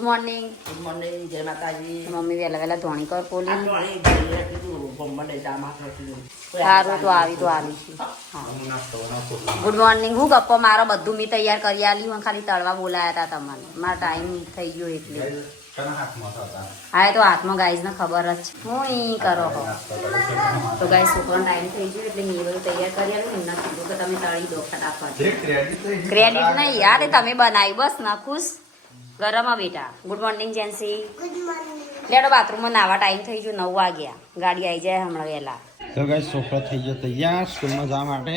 Good morning. Good morning, જય માતાજી. Mummy વહેલા વહેલા ધોણી કર પોલી. સારું સારું તો આવી ગુડ મોર્નિંગ. હું ગપ્પો મારો બધું મેં તૈયાર કરી આલ્યું અને ખાલી તળવા બોલાયા હતા તમને. મારો ટાઈમ થઈ ગયો એટલે હા એ તો હાથમાં ગાઈઝને ખબર જ છે. હું ઈ કરો હો તો ગાઈઝ છોકરાનો ટાઈમ થઈ ગયો એટલે મેં બધું તૈયાર કરી આલ્યું. એમને કીધું કે તમે તળી દો ફટાફટ. ક્રેડિટ નહીં યાર, એ તમે બનાવી બસ ના ખુશ ગરમ બેટા. Good morning Gen Z. લેડો બાથરૂમમાં નાવા ટાઈમ થઈ ગયો 9 વાગ્યા. ગાડી આવી જાય હમણાં વહેલા. તો ગાઈસ છોકરો થઈ ગયો તૈયાર સ્કૂલમાં જવા માટે.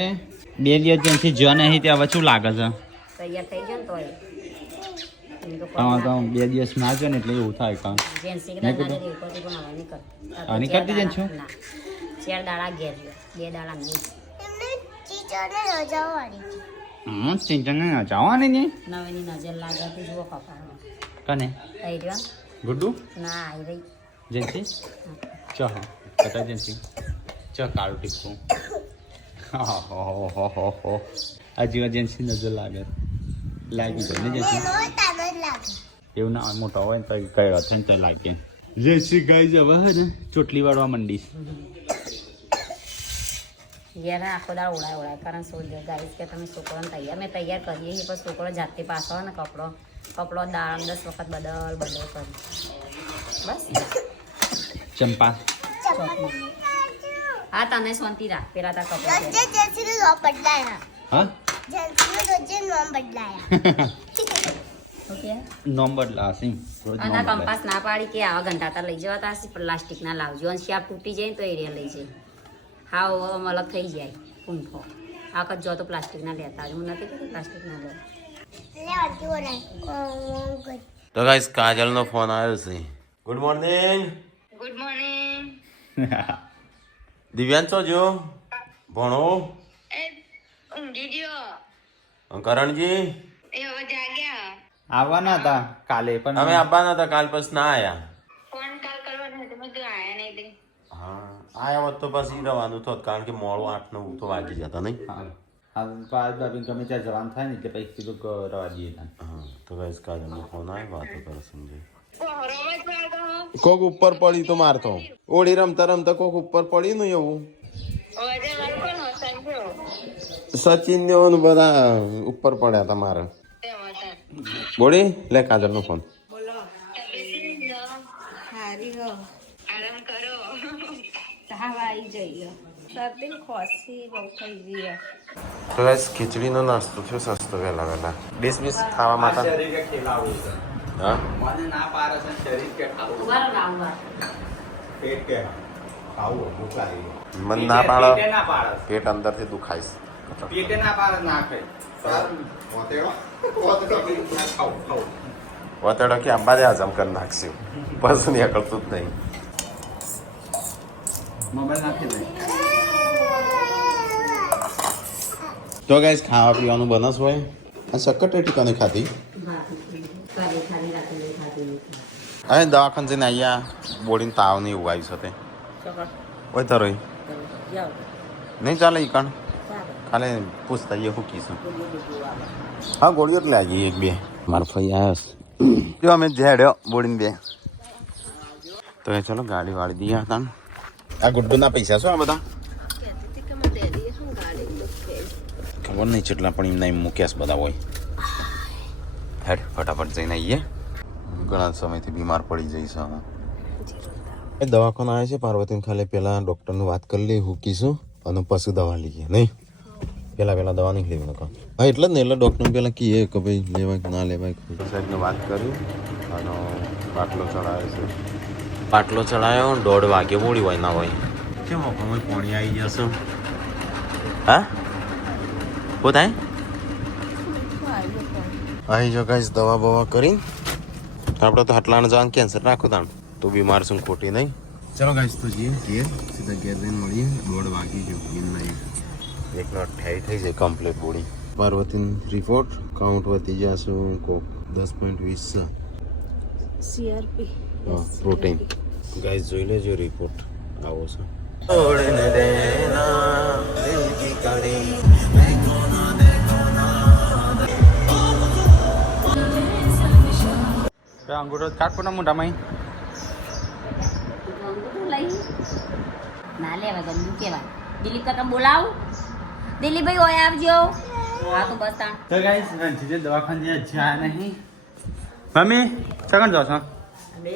2 દિવસ જેથી જો નહીં ત્યાં હવે શું લાગે છે? તૈયાર થઈ ગયો ને તોય હા તો 2 દિવસ ના જો ને એટલે એવું થાય કામ. જેન્સી કે દાડા રે ઉપર પણ હવે નહીં કરતી. આની કરતી જેન છો? ના 4 દાડા ઘેર ગયો, 2 દાડા નહીં. એમને ટીચરને રજા વાળી ચિંતા ના જવાની ને નવેની નજર લાગતી જુઓ પપ્પા કને થઈ રહ્યો ગુડ્ડુ ના આવી રહી. જેન્સી ચ હા કટા જેન્સી ચ કાળું ટીકું હો આ જીવા જેન્સી નજર લાગી જાય ને જેન્સી એનો તાનો જ લાગે એવું ના મોટા હોય ને તો કઈ વાત ને તો લાગે. જેન્સી ગાઈ જવા હે ને ચોટલી વાળવા મંડીશ. યાર આખો દાળ ઓળાય કારણ સોજો ગાઈસ કે તમે છોકરાને તૈયાર મેં તૈયાર કરીએ છીએ પણ છોકરો જાતે પાસ આવે ને કપડો દાળ 10 વખત બદલ કરી બસ. ચંપા હા તને શાંતિ રાખ પેલા તાર કપડા રોજે જેસીનો નામ બદલાયા હા જેસીનો રોજે નામ બદલાયા ઓકે. નોમ બદલા સિંહ અને કંપાસ ના પાડી કે આવા ઘંટાતા લઈ જવાતા હશે પ્લાસ્ટિક ના લાવજો અને શાપ તૂટી જાય ને તો એરિયા લઈ જાય. હા અલગ થઈ જાય કુંફો આખત જો તો પ્લાસ્ટિક ના લેતા હું નથી કીધું પ્લાસ્ટિક ના લે. લેવાતી ઓરાય તો ગાઈસ કાજલનો ફોન આવ્યો છે. Good morning. Good morning. Divyansh છો જો ભણો ઊંઘી ગયો કરણજી એ હવે જાગ્યા. આવવાના હતા કાલે પણ અમે આવવાના હતા કાલ પછી ના આયા. ફોન કાલ કરવાનો હતો મેં તો આયા નહીં તે. હા આયા હોત તો પછી રવાનું થોત કારણ કે મોડું 8-9 તો વાગી જતા નહીં. ગમે ત્યાં જવાનું થાય ને એટલે પછી કીધું કે રવા દઈએ. હા તો ગાઈસ કાજલનો ફોન આવ્યો વાતો કરે સમજે. રમત પાડો કોક ઉપર પડી તો મારતો ઓળી રમતા રમતા કોક ઉપર પડી ને એવું અવાજે મારું કોણ હસાવ્યો સચિન ને ઓનું બધા ઉપર પડ્યા હતા મારે. બોડી લે કાજલનો ફોન. આરામ કરો તાવ આવી જઈએ શરદી ખોસી બહુ થઈ ગઈ. તો ગાઈસ ખીચડીનો નાસ્તો થયો સસ્તો વહેલા ડિશ ખાવા માટે. હા મને ના પાડે છે શરીર કે ઉભા રહો પેટ કે ખાવું ભૂખ લાગી. મન ના પાડો પેટે ના પાડે પેટ અંદરથી દુખાય છે. પેટે ના પાડે ના ખાય સારું વતેડો કે આંબા દે હજમ કરી નાખશું પછી નીકળતું જ નહીં. મોબાઈલ નાખી દે. તો ગાઈસ ખાવા પીવાનું બનસ હોય આ સક્કરટેટી કને ખાધી અહીં દવાખાને જઈને અહીંયા બોડીને તાવ નહીં એવું આવ્યું છે તે હોય તો રહી નહીં ચાલે ઈ કણ ખાલી પૂછતા એ શું કીશું. હા ગોળીઓ જ લાગી 1-2 મારો ફઈ આવ્યો છે જો અમે ઝેડ્યો બોડીને 2 તો એ ચલો ગાડી વાળી દઈએ હતા. આ ગુડ્ડુના પૈસા શું આ બધા ખબર નહીં કેટલા પણ એમના એમ મૂક્યા બધા હોય. હેડ ફટાફટ જઈને આવીએ ઘણા સમયથી બીમાર પડી જઈશ. હવે એ દવાખાને આવે છે પાર્વતીને ખાલી પહેલાં ડૉક્ટરનું વાત કરી લઈએ હું કીશું અને પછી દવા લઈએ નહીં પહેલાં દવા નહીં લેવી નકો. હા એટલે જ ને એટલે ડૉક્ટર પહેલાં કહીએ કે ભાઈ લેવાય કે ના લેવાય. સાહેબને વાત કરી અને બાટલો ચડાવ્યો છે. બાટલો ચડાવ્યો 1:30 વાગે બોડી હોય ના હોય કેમ આપણે પાણી આવી જશે. હા શું થાય આવી જો ગાઈસ દવા બવા કરીને આપણે તો હટલાને જવાનું કેન્સર રાખો તાણ તો બીમાર છું ખોટી નહીં. ચલો ગાઈસ તો જઈએ ઘેર સીધા ઘેર જઈને મળીએ. 1:30 વાગી ગયો એમ નહીં 1:28 થઈ જાય કમ્પ્લીટ બોડી. પાર્વતીની રિપોર્ટ કાઉન્ટ વધી જશું કોક 10.20 CRP પ્રોટીન. ગાઈસ જોઈ લેજો રિપોર્ટ આવો છે. અંગૂઠો કાઢ પણ મોઢામાં અંગૂઠું લઈ ના લેવા ગમતું કેવા દિલીપ કાકા બોલાવ દિલીપભાઈ ઓય આવજો હા તો બસ તાણ તો ગાઈસ રણજીતે દવાખાને જ્યાં નહીં મમ્મી સગણ જાવ છો અમે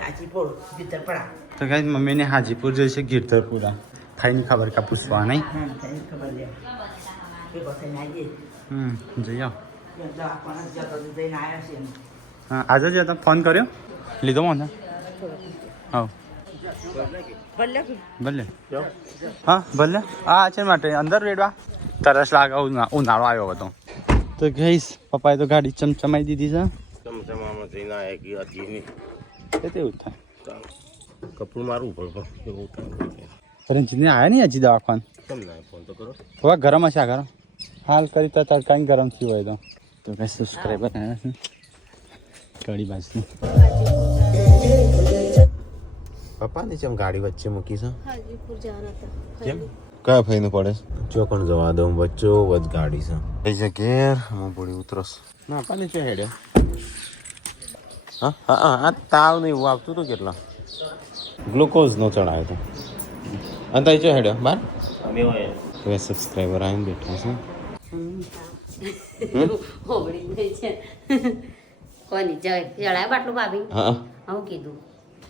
હાજીપુર ગીતરપડા તો ગાઈસ મમ્મીને હાજીપુર જઈશે ગીરધરપુરા થાયની ખબર કા પૂછવા નહીં તને ખબર લે કે બસે નાજી જઈ આવ દવાખાના જતો જઈને આવ્યા છે હા આજે જ ફોન કર્યો લીધો મને હા ભલે હા ભલે હા છે માટે અંદર રેડવા તરસ લાગે ઉનાળો આવ્યો હતો તો ગઈશ પપ્પાએ તો ગાડી ચમચમાઈ દીધી છે ચમચમામાં જઈને આવ્યા કે હજી નહીં તે તેવું થાય કપડું મારવું પડે એવું થાય રંજીતને આવ્યા નહીં હજી દવાખાન તમને ફોન તો કરો હવે ગરમ હશે આ ગરમ હાલ કરી તો તડકાની ગરમ થયું હોય તો કઈ સબસ્ક્રાઈબર આવ્યા છે કડી બાજુ પપ્પાની જેમ ગાડી વચ્ચે મૂકી છે કેમ કયા ભાઈનું પડે જો પણ જવા દઉં વચ્ચો વચ ગાડી છે એ જે ઘેર હું પડી ઉતરસ ના પાણી ચો હેડ્યો હા હા આ તાવ ને એવું આવતું હતું કેટલા ગ્લુકોઝ નો ચડાયો હતો અને તઈ ચો હેડ્યો બાર તો સબસ્ક્રાઈબર આવીને બેઠા છે હોબળી છે કોની ચડાય બાટલું ભાભી હા હું કીધું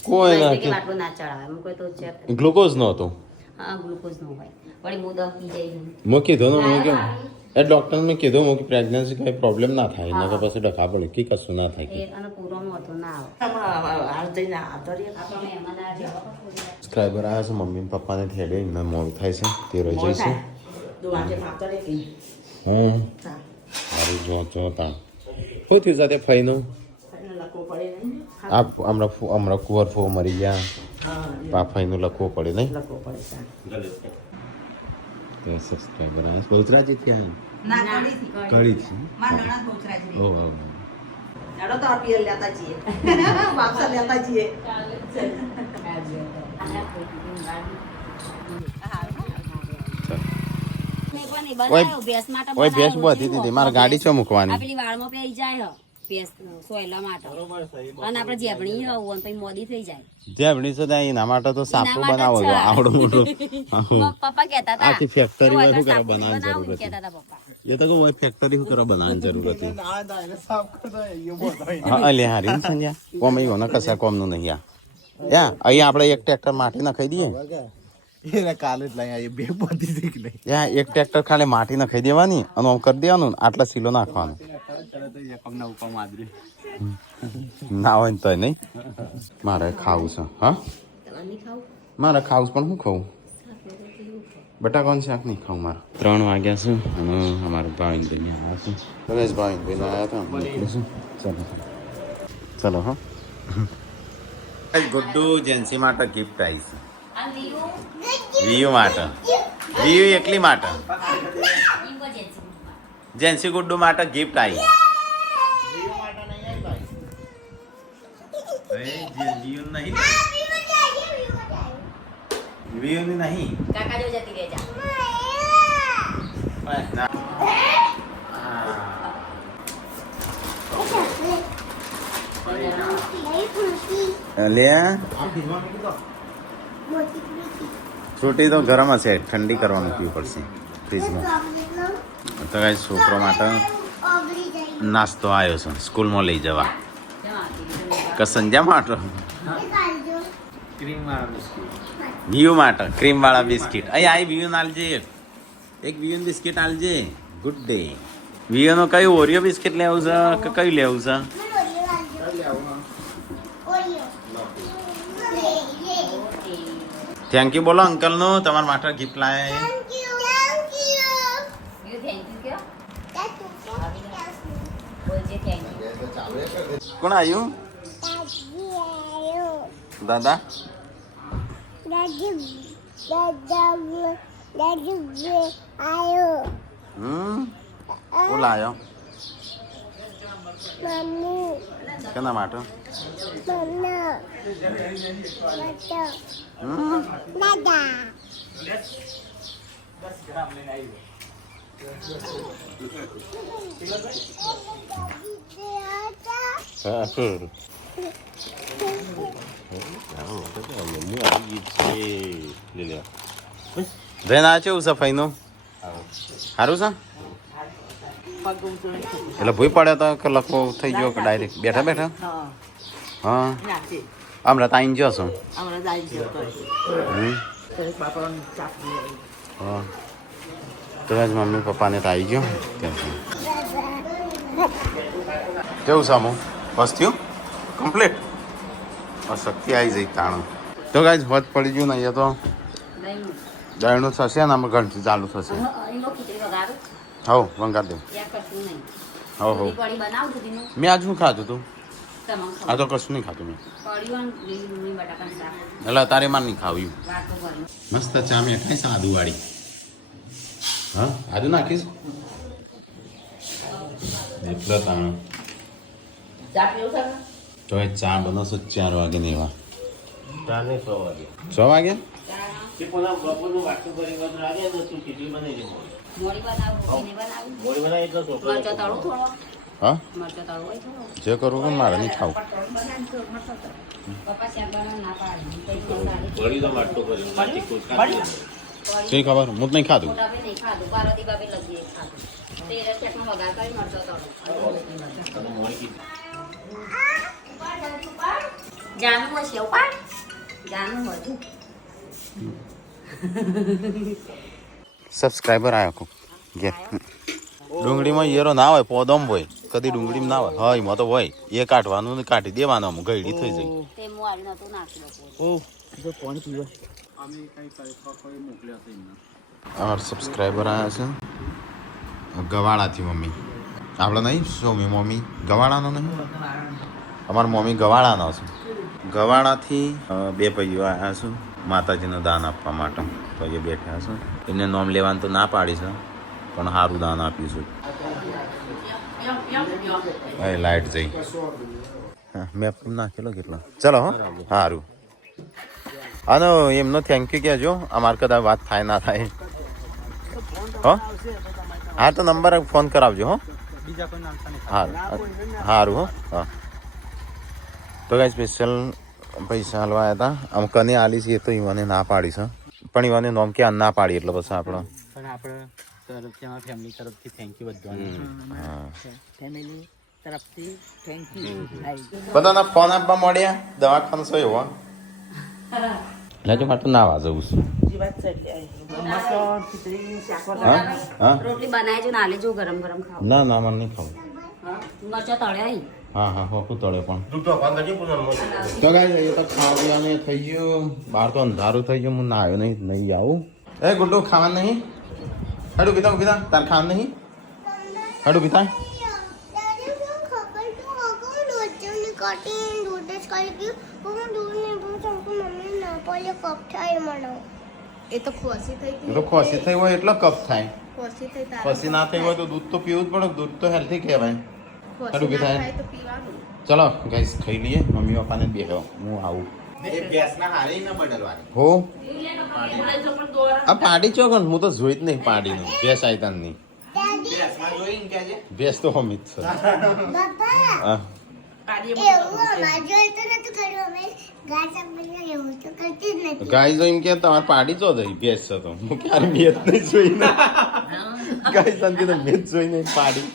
કોઈ કે ના બાટલું ના ચડાવે હું કોઈ તો ચેક ગ્લુકોઝ નો હતો હા ગ્લુકોઝ નો હોય વળી હું દસ પી જઈ મેં કીધું ને મેં કેમ એ ડૉક્ટર મેં કીધું કે પ્રેગ્નન્સી કઈ પ્રોબ્લેમ ના થાય એના પછી ડખા પડે કે કશું ના થાય એ અને પૂરોમાં હતું ના હાલ જઈને આવતો રહ્યો આપણે મહેમાન આવ્યા સબસ્ક્રાઈબર આવ્યા છે મમ્મી ને પપ્પાને થેડે એમને મોડું થાય છે તે રહી જઈશું દુવાજે આવતો રે કે હા સારું જો તા શું થયું સાથે ફઈનું લખવું પડે નહીં આ હમણાં કુંવર ફો મરી ગયા હા પાફાઈનું લખવું પડે નહીં લખવું પડે તો સબસ્ક્રાઈબર આવ્યા છે બહુચરાજી ત્યાં ના કરી છે મારા નણંદ બહુચરાજી ઓહ ચાલો તો પિયર લેતા છીએ વાપસા લેતા છીએ ઓય ભેંસ બધી દીધી મારે ગાડી ચો મૂકવાની પેલી વાળમાં પહેરી જાય ભેંસ સોયલા માટે અને આપણે જેબણી હોવું પછી મોદી થઈ જાય જેવડી છે ત્યાં એના માટે તો સાપરું બનાવો છો આવડું મોટું પપ્પા કહેતા હતા આખી ફેક્ટરીમાં શું કરવા બનાવવું બનાવવાની જરૂર હતી કહેતા હતા પપ્પા એ તો કોઈ ફેક્ટરી શું કરવા બનાવવાની જરૂર હતી હા અલે હારી ને સંજ્યા કોમ એવું ને કશા કોમનું નહીં અહીંયા આપણે એક ટ્રેક્ટર માટી નખાઈ દઈએ કાલે જ લઈ આવી બે બધી શીખ લઈ એક ટ્રેક્ટર ખાલી માટી નખાઈ દેવાની અને આમ કરી દેવાનું આટલા સિલો નાખવાનું ના હોય ને તો નહીં મારે ખાવું છે હા મારે ખાવું પણ શું ખાવું બટાકાનું શાક નહીં ખાવું મારે 3 વાગ્યા છે અને અમારું ભાવિનભાઈ આવ્યા છે રમેશ ભાવિનભાઈ આવ્યા હતા નીકળીશું ચલો હા ગુડ્ડુ જેન્સી માટે ગિફ્ટ આવી છે વિયુ માટે વિયુ એકલી માટે જેન્સી ગુડ્ડુ માટે ગિફ્ટ આવી વિયુ નહીં કાકા જો જતી રહેજા છૂટી તો ગરમ હશે ઠંડી કરવાનું પીવું પડશે ફ્રીજમાં તો કઈ છોકરો માટે નાસ્તો આવ્યો છે સ્કૂલમાં લઈ જવા કસંજા માટે વ્યૂ માટે ક્રીમ વાળા બિસ્કિટ અહીં આવી વ્યૂ આલજે એક વ્યૂ બિસ્કિટ આલજે ગુડ ડે વ્યૂ નો કયું ઓરિયો બિસ્કિટ લેવું છે કે કયું લેવું છે થેન્ક યુ બોલો અંકલ નો તમારા માટે ગિફ્ટ લાયા કોણ આવ્યું દાદા કોણ લાયો કેના માટે બેન આ કેવું સફાઈનું સારું છે એટલે ભૂઈ પડે તો કે લખવો થઈ ગયો કે ડાયરેક્ટ બેઠા બેઠા હા હમણાં તાઈન ગયો છું હા તો આજ મમ્મી પપ્પાને તો આવી ગયો કેવું સામું બસ થયું કમ્પ્લીટ શક્તિ આવી જઈ તાણું તો ગાઈઝ વધ પડી ગયું ને અહીંયા તો દહીંનું થશે ને આમાં ઘંટી ચાલુ થશે હવ વંગાર દે હવ મેં આજ શું ખાધું તું આ તો કશું નહીં ખાતું મેં એટલે તારે માર નહીં ખાવ્યું મસ્ત ચા મેં ખાઈશ આદુ વાળી હા આદુ નાખીશ એટલે તાણ તો એ ચા બનાવશો 4 વાગે ને એવા 6 વાગે હા જે કરું કે મારે નહીં ખાવું શી ખબર હું જ નહીં ખાધું જાનું હશે પાડ જાનું બધું સબસ્ક્રાઈબર આવ્યો કો ગે ડુંગળીમાં ઈયરો ના હોય પોદમ હોય કદી ડુંગળીમાં ના હોય હા એમાં તો હોય એ કાઢવાનું ને કાઢી દેવાનું આમ ગળી થઈ જાય તે મો આવી નતું નાખી અમારા સબસ્ક્રાઈબર આવ્યા છે ગવાડાથી મમ્મી આપણે નહીં સોમી મમ્મી ગવાડાનો નહીં અમારા મમ્મી ગવાડાનો છે ગવાડાથી 2 ભાઈઓ આવ્યા છે માતાજીને દાન આપવા માટે તો એ બેઠા છે એમને નામ લેવાનું તો ના પાડી છે પણ સારું દાન આપ્યું છે લાઈટ જઈ મેં નાખેલો કેટલો ચલો હો સારું આનો એમનો થેન્ક યુ કહેજો અમારે કદાચ વાત થાય ના થાય હો હા તો નંબર ફોન કરાવજો હો સારું સારું હો હા તો કાંઈ સ્પેશિયલ પૈસા હાલવા આવ્યા હતા આમ કને આલી છે તો ઈવાને ના પાડી છે પણ ઈવાને નોમ કે ના પાડી એટલે પછી આપણે ફેમિલી તરફથી થેન્ક યુ બધાના ફોન આપવા મળ્યા દવાખાનું શું એવો લેજો માટે ના વાજવું છું રોટલી બનાવી જો નાલે જો ગરમ ગરમ ખાવ ના ના મને નહીં ખાવું મરચા તળ્યા હા હા હોકું તળે પણ તો ગાય એ તો ખાવા પીવાને થઈ ગયું બહાર તો અંધારું થઈ ગયું હું ના આવ્યો નહીં આવું એ ગુડ્ડુ ખાવા નહીં હાડું પીતા તાર ખાવા નહીં હાડું પીતા ખોસી થઈ હોય એટલે કફ થાય ખોસી ના થઈ હોય તો દૂધ તો પીવું જ પડે દૂધ તો હેલ્થી કહેવાય હાડું પીતા ચલો ગાઈસ ખાઈ લઈએ મમ્મી પપ્પાને બેહો હું આવું હો આ પાડી ચોકન હું તો જોઈ જ નહીં પાડીનું ભેંસ આયતા નહીં ભેંસ તો અમિત છે હા ગાય જો એમ કે તમારે પાડી ચો જઈ ભેંસ છે તો હું ક્યારે મેચ નહીં જોઈ ને ગાય શાંતિ તો મેચ જોઈ નહીં પાડી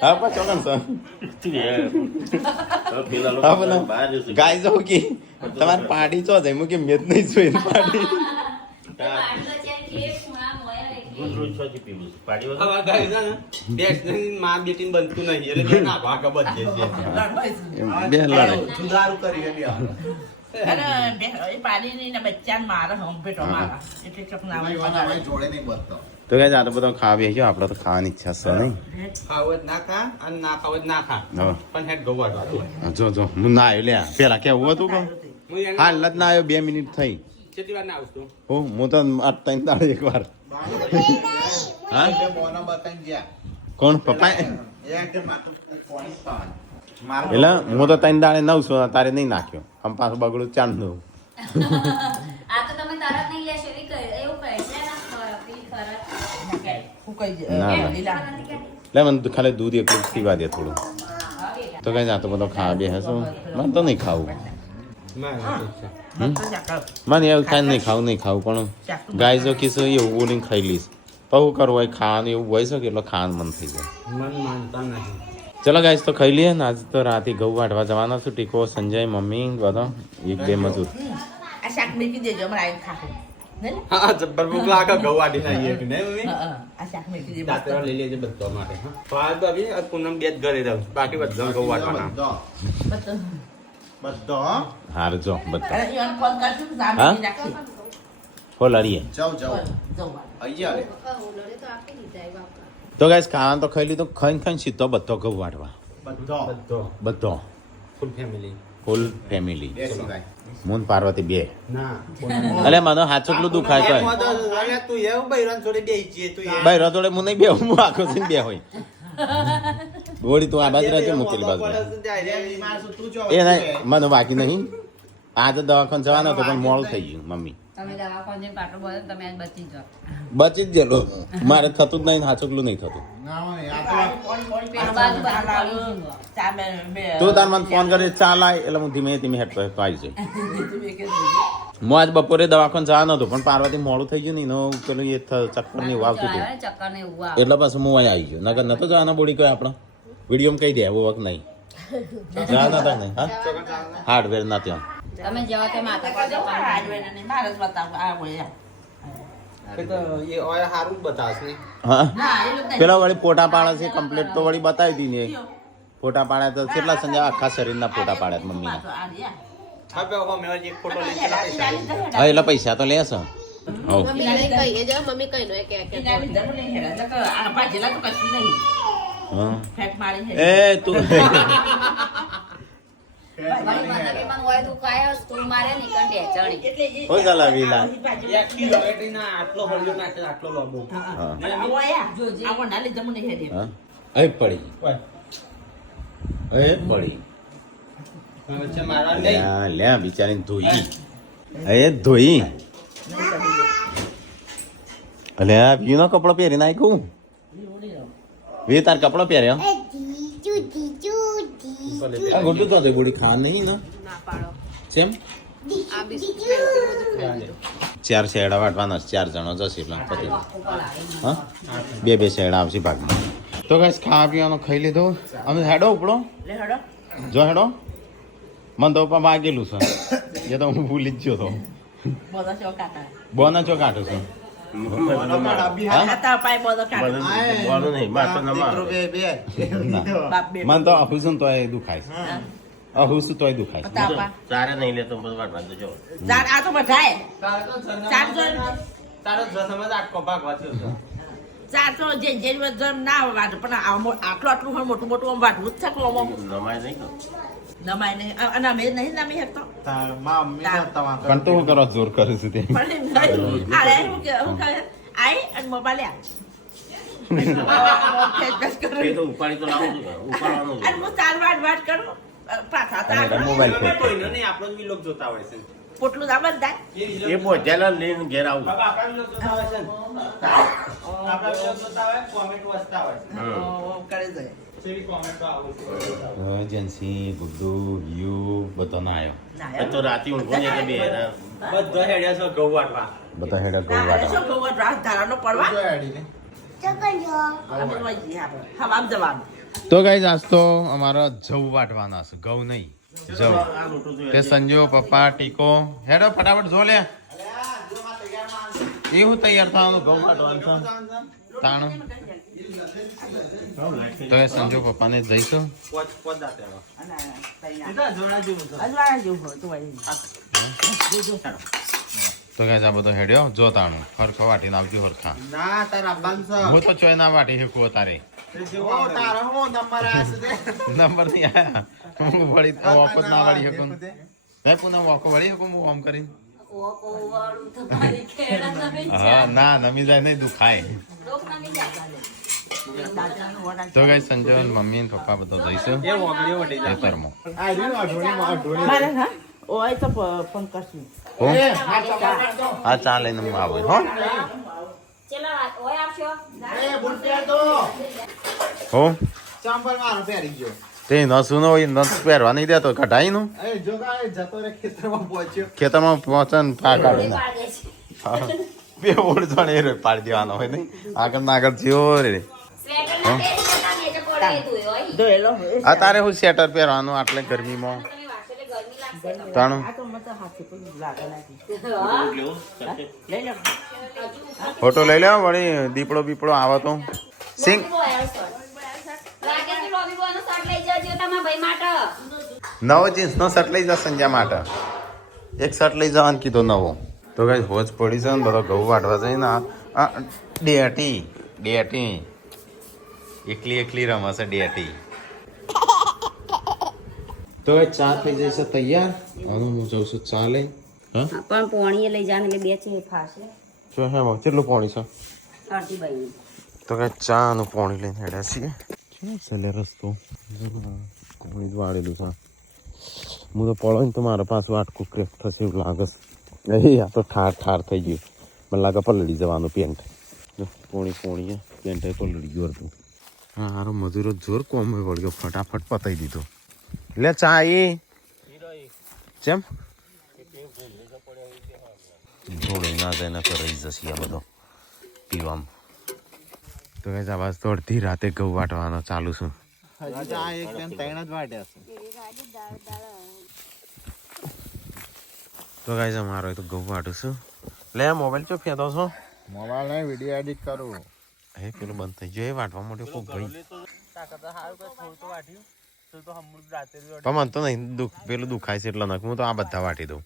હા પા ચોકન હા બોલા ગાય જો કે તમારે પાડી ચો જાય હું કે મેચ નહીં જોઈ ને પાડી તો કઈ આ તો બધો ખાવી ગયો આપડે તો ખાવાની ઈચ્છા છે નહીં જો જો હું ના આવ્યો લ્યા પેલા કેવું હતું પણ હાલ જ ના આવ્યો 2 મિનિટ થઈ હો હું તો 8 દાડે એક વાર કોણ પપ્પા એટલે હું તો 3 દાડે 900 તારે નહીં નાખ્યો આમ પાછું બગડું 400 આ તો તમે તરત નહીં લેશો એવું કહેશે લે મને ખાલી દૂધ એકલું પીવા દે થોડું તો કઈ જાતો બધો ખાવા બે હશો મને તો નહીં ખાવું મને એવું થાય નહીં ખાવું પણ ગાય જો કીધું એવું બોલીને ખાઈ લઈશ પવું કરવું હોય ખાવાનું એવું હોય છે કે એટલે ખાવાનું મન થઈ જાય ચલો ગાઈસ તો ખાઈ લઈએ ને આજે તો રાતે ઘઉં વાટવા જવાના છું ટીકો સંજય મમ્મી બધો એક બે મજૂર આ શાક મેકી દેજો અમારે આવીને ખાશે હા જબ્બર ભૂખ લાગે ઘઉં વાટી નાખીએ કે નહીં મમ્મી આ શાક મેકી દેજો દાંતેરો લઈ લેજે બધો માટે હા ફાળ તો અભી પૂનમ બે જ ઘરે રહું બાકી બધા ઘઉં વાટવાના બધો હાર જો બધા અરે ઈવન ફોન કરશું તો હા? સામે રાખી હો લડીએ જવું તો ગાઈસ ખાવાનું તો ખાઈ લીધું ખાઈને સીધો બધો ઘઉં વાટવા બધો ફૂલ ફેમિલી મૂન પાર્વતી બે અલે મને હાચુકલું દુખાય ભાઈ રજોડે હું નહીં બે હું આખો છે બે હોય ગોળી તું આ બાજુ રહેજો મૂકેલી બાજુ એ નહીં મને બાકી નહીં આજે દવાખાને જવાનો હતો પણ મોડું થઈ ગયું મમ્મી તમે દવાખાને જઈને પાટલો બોલો તમે આજ બચી જાઓ બચી જ ગયેલો મારે થતું જ નહીં હાચુકલું નહીં થતું પેલું બાજુ બધું તું તાર મને ફોન કરી ચાલ આય એટલે હું ધીમે ધીમે હેઠ તો આવી જાય હું આજ બપોરે દવાખાને જવાનો હતો પણ પાર્વતી મોડું થઈ ગયું ને એનો પેલું એ ચક્કર ને એવું આવતું હતું ચક્કર ને એવું આવે એટલે પાછું હું અહીં આવી ગયો નગર નતો જવાનો બોડી કોઈ આપણો વિડીયોમાં કહી દે એવું વખત નહીં જવાના હતા નહીં હા હાર્ડવેર ના ત્યાં તમે જવા તે માથા પર મારે જ બતાવો આ હોય હા પેલા વળી ફોટા પાડે છે કમ્પ્લીટ તો વળી બતાવી દી ને ફોટા પાડ્યા તો કેટલા સંજય આખા શરીરના ફોટા પાડ્યા મમ્મીના હા એટલે પૈસા તો લેશે હવ હા એ તું હો ચાલા વેલા હા એ પડી એ પડી લે બિચારીને ધોઈ એ ધોઈ અલે આ વીનો કપડો પહેરી નાખ્યું વી તાર કપડો પહેર્યો આ ગુડ્ડુ તો બોડી ખા નહીં ને સેમ ચાર શેડા વાટવાના 4 જણો જશે એટલે પતિ હા બે શેડા આવશે ભાગમાં તો ગાઈસ ખાવા પીવાનું ખાઈ લીધો અમે હેડો ઉપડો જો હેડો મને તો પપ્પા માગેલું છે એ તો હું ભૂલી જ ગયો તો બોના ચો કાઢો છું મને તો અહુસું તો દુખાય અહુસું તોય દુખાય તારે નહીં લેતો બધું વાટવાનું જો આ તો બધાય ચારસો જે ના વાટે પણ આટલું મોટું આમ વાટવું જ છે નમાય નહીં નમાય નહીં અને અમે નહીં નમી શકતો પણ તો હું કરવા જોર કરું છું તે આઈ અને મોબાઈલ એ તો ઉપાડી તો લાવું છું ઉપાડવાનું અને હું ચાર વાટ કરું પાછા મોબાઈલ પોટલું ના બંધાય એ પોચેલા લઈને ઘેર આવું કરી દે એજન્સી ગુડ્ડુ યુ બધો ના આવ્યો એ તો રાતે ઊંઘો ને એટલે બે બધા હેડા ગૌ વાટવા ધારાનો પડવા હવામ જવાનું તો ગાઈસ આજ તો અમારા જવ વાટવાના છે ઘઉં નહીં જવ તે સંજો પપ્પા ટીકો હેડો ફટાફટ જો લે એવું તૈયાર થવાનું ઘઉં વાટવાનું છે તાણું તો એ સંજો પપ્પાને જઈશું તો ગાઈસ આ બધો હેડ્યો જો તાણું હરખો વાટીને આવજો હરખા હું તો ચોય ના વાટી શકું તારે નંબર નહીં આયા હું વળી વોકો ના વળી શકું મેં પુનઃ વોકો વળી શકું હું આમ કરીને હા ના નમી જાય નહીં દુખાય તો ગાઈ સંજય મમ્મી ને પપ્પા બધા જઈશું ખેતરમાં ઓય તો ફોન કરશું હા ચા લઈને હું આવું હો હો ચંપલ મારો પહેરી ગયો તે નસું નો હોય નસ પહેરવા નહીં દેતો કઢાઈ નું ખેતરમાં પહોંચે ને પા કાઢી ના બે ઓળ જણ એ પાડી દેવાનો હોય નહીં આગળ ના આગળ થયો રે સ્વેટર ના પહેરી જતા ને એટલે પડે ધોયો હોય. ધોયેલો આ તારે હું સ્વેટર પહેરવાનું આટલે ગરમીમાં તમે વાસો એટલે ગરમી લાગશે તમને. તાણું આ તો મને હાથે પણ લાગે લાગી હા. લઈ લો ફોટો લઈ લેવો વળી દીપડો બીપડો આવે તો સિંગ લોબી બોય આવ્યો શર્ટ. લાગે છે લોબી બોયનો શર્ટ લઈ જજો તમારા ભાઈ માટે. નવો જીન્સનો શર્ટ લઈ જા સંજ્યા માટે એક શર્ટ લઈ જવાનું કીધો નવો તો કઈ હોજ પડી છે ને બધો ઘઉં વાટવા જઈને આ ડેટી એકલી રમશે ડેટી તો ચા થઈ જશે તૈયાર હવે હું જઉં છું ચા લઈ હા હા, પણ પોણીએ લઈ જાને એટલે બે છે ફાશે જો હે કેટલું પાણી છે અડધી બાઈ. તો કઈ ચા નું પાણી લઈને હેડ્યા છીએ છેલ્લે રસ્તો પાણી જ વાળેલું છે હું તો પડો ને તો મારા પાછું આટકું ક્રેક થશે એવું લાગે છે આ તો ઠાર થઈ ગયું મને લાગે પલળી જવાનું પેન્ટ પોણી પેન્ટ પલળી ગયું હતું હા હારો મજૂરો જોર કોમ વળ્યો ફટાફટ પતાવી દીધો લે ચા એ ચેમ જોડે ના જાય ને તો રહી જશે આ બધો પીવામાં તો કઈ આવાજ તો અડધી રાતે ઘઉં વાટવાનો ચાલુ છું તો કઈ મારો તો ઘઉં વાટું છું લે મોબાઈલ ચો ફેંદો છો મોબાઈલ નહીં વિડીયો એડિટ કરું હે પેલું બંધ થઈ ગયું એ વાટવા માંડ્યો કોક ભાઈ પણ મને તો નહીં પેલું દુખાય છે એટલે નાખ હું તો આ બધા વાટી દઉં